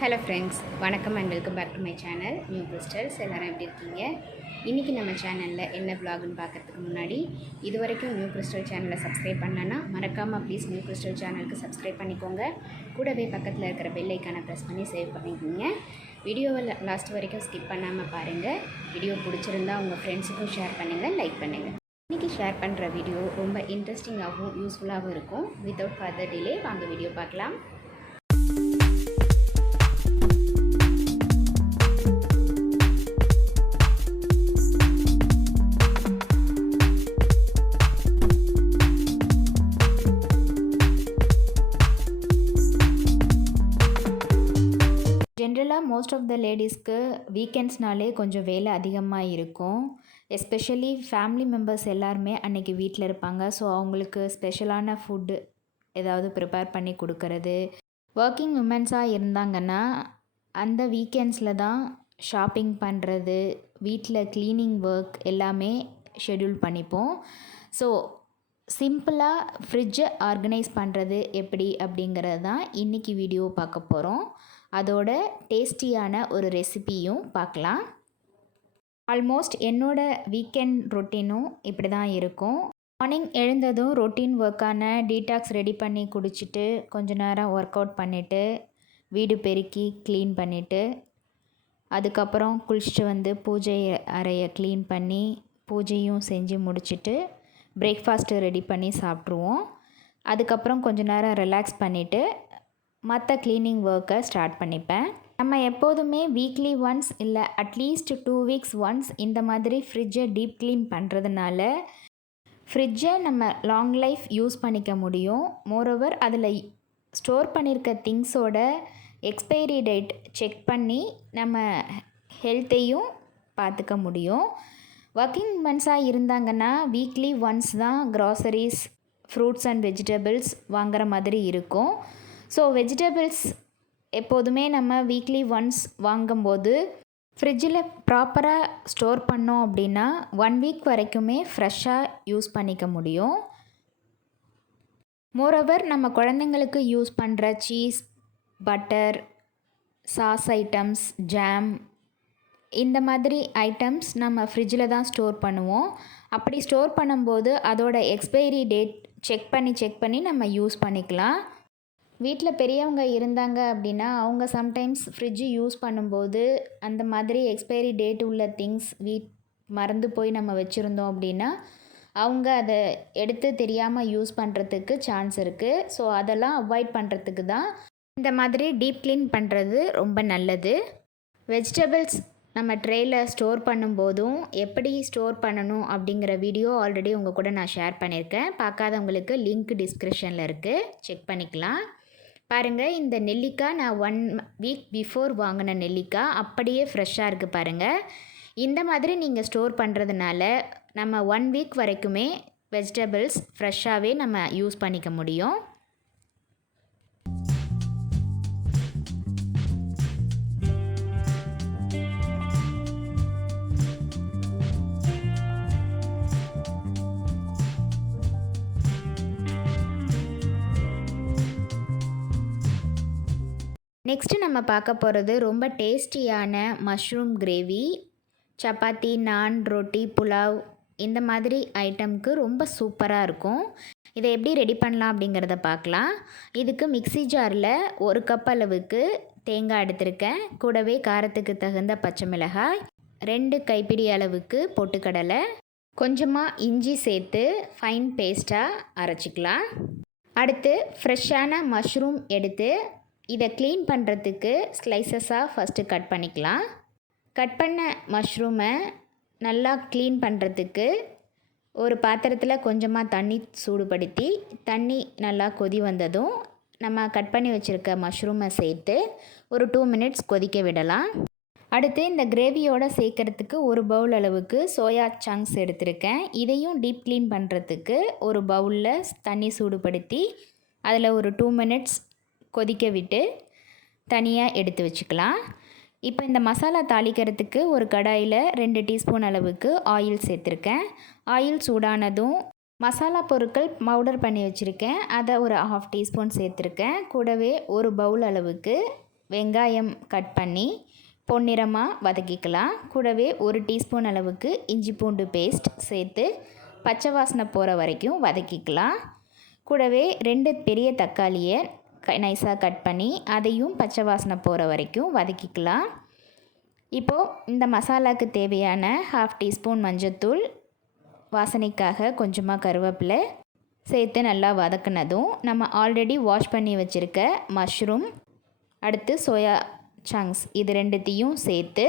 Hello friends, வணக்கம் and welcome back to my channel new crystals. எல்லோரும் எப்படி இருக்கீங்க? இன்றைக்கி நம்ம சேனலில் என்ன vlogன்னு பார்க்குறதுக்கு முன்னாடி இது வரைக்கும் நியூ கிறிஸ்டல் சேனலை சப்ஸ்கிரைப் பண்ணலன்னா மறக்காமல் ப்ளீஸ் நியூ கிறிஸ்டல் சேனலுக்கு சப்ஸ்கிரைப் பண்ணிக்கோங்க. கூடவே பக்கத்தில் இருக்கிற பெல் ஐக்கானை ப்ரெஸ் பண்ணி சேவ் பண்ணிக்கோங்க. வீடியோவை லாஸ்ட் வரைக்கும் ஸ்கிப் பண்ணாமல் பாருங்கள். வீடியோ பிடிச்சிருந்தா உங்கள் ஃப்ரெண்ட்ஸுக்கும் ஷேர் பண்ணுங்கள், லைக் பண்ணுங்கள். இன்றைக்கி ஷேர் பண்ணுற வீடியோ ரொம்ப இன்ட்ரெஸ்டிங்காகவும் யூஸ்ஃபுல்லாகவும் இருக்கும். வித்தவுட் ஃபர்தர் டிலே வாங்க வீடியோ பார்க்கலாம். ஜென்ரலாக மோஸ்ட் ஆஃப் த லேடிஸ்க்கு வீக்கெண்ட்ஸ்னாலே கொஞ்சம் வேலை அதிகமாக இருக்கும். எஸ்பெஷலி ஃபேமிலி மெம்பர்ஸ் எல்லாருமே அன்றைக்கி வீட்டில் இருப்பாங்க. ஸோ அவங்களுக்கு ஸ்பெஷலான ஃபுட்டு ஏதாவது ப்ரிப்பேர் பண்ணி கொடுக்கறது. ஒர்க்கிங் உமன்ஸாக இருந்தாங்கன்னா அந்த வீக்கெண்ட்ஸில் தான் ஷாப்பிங் பண்ணுறது, வீட்டில் க்ளீனிங் ஒர்க் எல்லாமே ஷெட்யூல் பண்ணிப்போம். ஸோ சிம்பிளாக ஃப்ரிட்ஜை ஆர்கனைஸ் பண்ணுறது எப்படி அப்படிங்கிறது தான் இன்றைக்கி வீடியோ பார்க்க போகிறோம். அதோட டேஸ்டியான ஒரு ரெசிபியும் பார்க்கலாம். ஆல்மோஸ்ட் என்னோடய வீக்கெண்ட் ரொட்டீனும் இப்படி தான் இருக்கும். மார்னிங் எழுந்ததும் ரொட்டீன் ஒர்க்கான டீடாக்ஸ் ரெடி பண்ணி குடிச்சிட்டு கொஞ்ச நேரம் ஒர்க் அவுட் பண்ணிவிட்டு வீடு பெருக்கி க்ளீன் பண்ணிவிட்டு அதுக்கப்புறம் குளிச்சுட்டு வந்து பூஜை அறையை க்ளீன் பண்ணி பூஜையும் செஞ்சு முடிச்சுட்டு பிரேக்ஃபாஸ்ட்டு ரெடி பண்ணி சாப்பிட்ருவோம். அதுக்கப்புறம் கொஞ்ச நேரம் ரிலாக்ஸ் பண்ணிவிட்டு மற்ற க்ளீனிங் ஒர்க்கை ஸ்டார்ட் பண்ணிப்பேன். நம்ம எப்போதுமே வீக்லி ஒன்ஸ் இல்லை அட்லீஸ்ட் 2 வீக்ஸ் ஒன்ஸ் இந்த மாதிரி ஃப்ரிட்ஜை டீப் க்ளீன் பண்ணுறதுனால ஃப்ரிட்ஜை நம்ம லாங் லைஃப் யூஸ் பண்ணிக்க முடியும். மோரோவர் அதில் ஸ்டோர் பண்ணியிருக்க திங்ஸோட எக்ஸ்பைரி டேட் செக் பண்ணி நம்ம ஹெல்த்தையும் பார்த்துக்க முடியும். ஒர்க்கிங் உமன்ஸாக இருந்தாங்கன்னா வீக்லி ஒன்ஸ் தான் க்ராசரிஸ், ஃப்ரூட்ஸ் அண்ட் வெஜிடபிள்ஸ் வாங்குற மாதிரி இருக்கும். ஸோ வெஜிடபிள்ஸ் எப்போதுமே நம்ம வீக்லி ஒன்ஸ் வாங்கும்போது ஃப்ரிட்ஜில் ப்ராப்பராக ஸ்டோர் பண்ணோம் அப்படின்னா 1 வீக் வரைக்குமே ஃப்ரெஷ்ஷாக யூஸ் பண்ணிக்க முடியும். மோரோவர் நம்ம குழந்தைங்களுக்கு யூஸ் பண்ணுற cheese, butter, sauce items, jam இந்த மாதிரி ஐட்டம்ஸ் நம்ம ஃப்ரிட்ஜில் தான் ஸ்டோர் பண்ணுவோம். அப்படி ஸ்டோர் பண்ணும்போது அதோட எக்ஸ்பைரி டேட் செக் பண்ணி நம்ம யூஸ் பண்ணிக்கலாம். வீட்டில் பெரியவங்க இருந்தாங்க அப்படின்னா அவங்க சம்டைம்ஸ் ஃப்ரிட்ஜு யூஸ் பண்ணும்போது அந்த மாதிரி எக்ஸ்பைரி டேட் உள்ள திங்ஸ் மறந்து போய் நம்ம வச்சுருந்தோம் அப்படின்னா அவங்க அதை எடுத்து தெரியாமல் யூஸ் பண்ணுறதுக்கு சான்ஸ் இருக்குது. ஸோ அதெல்லாம் அவாய்ட் பண்ணுறதுக்கு தான் இந்த மாதிரி டீப் க்ளீன் பண்ணுறது ரொம்ப நல்லது. வெஜிடபிள்ஸ் நம்ம ட்ரேயில் ஸ்டோர் பண்ணும்போதும் எப்படி ஸ்டோர் பண்ணணும் அப்படிங்கிற வீடியோ ஆல்ரெடி உங்கள் கூட நான் ஷேர் பண்ணியிருக்கேன். பார்க்காதவங்களுக்கு லிங்க் டிஸ்கிரிப்ஷனில் இருக்குது, செக் பண்ணிக்கலாம். பாருங்கள், இந்த நெல்லிக்காய் நான் 1 வீக் பிஃபோர் வாங்கின நெல்லிக்காய் அப்படியே ஃப்ரெஷ்ஷாக இருக்குது பாருங்கள். இந்த மாதிரி நீங்கள் ஸ்டோர் பண்ணுறதுனால நம்ம 1 வீக் வரைக்குமே வெஜிடபிள்ஸ் ஃப்ரெஷ்ஷாகவே நம்ம யூஸ் பண்ணிக்க முடியும். நெக்ஸ்ட்டு நம்ம பார்க்க போகிறது ரொம்ப டேஸ்டியான மஷ்ரூம் கிரேவி. சப்பாத்தி, நான், ரொட்டி, புலாவ் இந்த மாதிரி ஐட்டம்க்கு ரொம்ப சூப்பராக இருக்கும். இதை எப்படி ரெடி பண்ணலாம் அப்படிங்கிறத பார்க்கலாம். இதுக்கு மிக்ஸி ஜாரில் 1 கப் அளவுக்கு தேங்காய் எடுத்திருக்கேன். கூடவே காரத்துக்கு தகுந்த பச்சை மிளகாய், 2 கைப்பிடி அளவுக்கு பொட்டுக்கடலை, கொஞ்சமாக இஞ்சி சேர்த்து ஃபைன் பேஸ்ட்டாக அரைச்சிக்கலாம். அடுத்து ஃப்ரெஷ்ஷான மஷ்ரூம் எடுத்து இதை க்ளீன் பண்ணுறதுக்கு ஸ்லைசஸாக ஃபஸ்ட்டு கட் பண்ணிக்கலாம். கட் பண்ண மஷ்ரூமை நல்லா க்ளீன் பண்ணுறதுக்கு ஒரு பாத்திரத்தில் கொஞ்சமாக தண்ணி சூடுபடுத்தி தண்ணி நல்லா கொதி வந்ததும் நம்ம கட் பண்ணி வச்சுருக்க மஷ்ரூமை சேர்த்து ஒரு 2 மினிட்ஸ் கொதிக்க விடலாம். அடுத்து இந்த கிரேவியோடு சேர்க்குறதுக்கு 1 பவுல் அளவுக்கு சோயா சங்க்ஸ் எடுத்திருக்கேன். இதையும் டீப் க்ளீன் பண்ணுறதுக்கு ஒரு பவுலில் தண்ணி சூடுபடுத்தி அதில் ஒரு 2 மினிட்ஸ் கொதிக்க விட்டு தனியாக எடுத்து வச்சுக்கலாம். இப்போ இந்த மசாலா தாளிக்கிறதுக்கு ஒரு கடாயில் 2 டீஸ்பூன் அளவுக்கு ஆயில் சேர்த்துருக்கேன். ஆயில் சூடானதும் மசாலா பொருட்கள் பவுடர் பண்ணி வச்சுருக்கேன், அதை ஒரு 1/2 டீஸ்பூன் சேர்த்துருக்கேன். கூடவே ஒரு பவுல் அளவுக்கு வெங்காயம் கட் பண்ணி பொன்னிறமாக வதக்கிக்கலாம். கூடவே 1 டீஸ்பூன் அளவுக்கு இஞ்சி பூண்டு பேஸ்ட் சேர்த்து பச்சை வாசனை போகிற வரைக்கும் வதக்கிக்கலாம். கூடவே 2 பெரிய தக்காளியை நைஸாக கட் பண்ணி அதையும் பச்சை வாசனை போகிற வரைக்கும் வதக்கிக்கலாம். இப்போது இந்த மசாலாவுக்கு தேவையான 1/2 டீஸ்பூன் மஞ்சத்தூள், வாசனைக்காக கொஞ்சமாக கருவேப்பிலை சேர்த்து நல்லா வதக்குனதும் நம்ம ஆல்ரெடி வாஷ் பண்ணி வச்சுருக்க மஷ்ரூம், அடுத்து சோயா சங்க்ஸ் இது 2த்தையும் சேர்த்து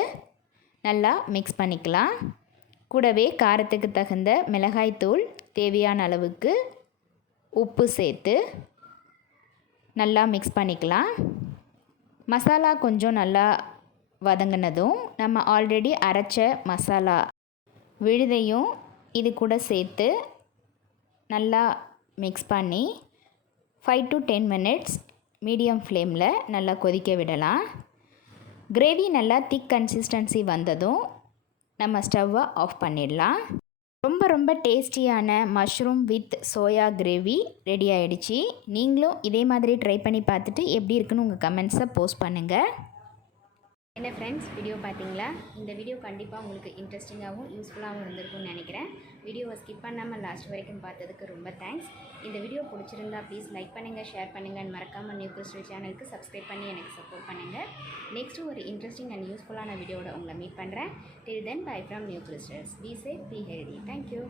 நல்லா மிக்ஸ் பண்ணிக்கலாம். கூடவே காரத்துக்கு தகுந்த மிளகாய்த்தூள், தேவையான அளவுக்கு உப்பு சேர்த்து நல்லா மிக்ஸ் பண்ணிக்கலாம். மசாலா கொஞ்சம் நல்லா வதங்கினதும் நம்ம ஆல்ரெடி அரைச்ச மசாலா விழுதையும் இது கூட சேர்த்து நல்லா மிக்ஸ் பண்ணி 5 to 10 மினிட்ஸ் மீடியம் ஃப்ளேமில் நல்லா கொதிக்க விடலாம். கிரேவி நல்லா திக் கன்சிஸ்டன்சி வந்ததும் நம்ம ஸ்டவ்வை ஆஃப் பண்ணிடலாம். ரொம்ப டேஸ்டியான mushroom with soya gravy ready ஆகிடுச்சு. நீங்களும் இதே மாதிரி ட்ரை பண்ணி பார்த்துட்டு எப்படி இருக்குன்னு உங்கள் கமெண்ட்ஸை போஸ்ட் பண்ணுங்கள். என்ன ஃப்ரெண்ட்ஸ், வீடியோ பார்த்தீங்களா? இந்த வீடியோ கண்டிப்பாக உங்களுக்கு இன்ட்ரெஸ்டிங்காகவும் யூஸ்ஃபுல்லாகவும் இருந்திருக்கும்னு நினைக்கிறேன். வீடியோவை ஸ்கிப் பண்ணாமல் லாஸ்ட் வரைக்கும் பார்த்ததுக்கு ரொம்ப தேங்க்ஸ். இந்த வீடியோ பிடிச்சிருந்தா ப்ளீஸ் லைக் பண்ணுங்கள், ஷேர் பண்ணுங்கள், மறக்காமல் நியூ கிறிஸ்டல் சேனலுக்கு சப்ஸ்கிரைப் பண்ணி எனக்கு சப்போர்ட் பண்ணுங்கள். நெக்ஸ்ட்டு ஒரு இன்ட்ரெஸ்டிங் அண்ட் யூஸ்ஃபுல்லான வீடியோட உங்களை மீட் பண்ணுறேன். Till then bye from new crystals. Be safe, be healthy. Thank you.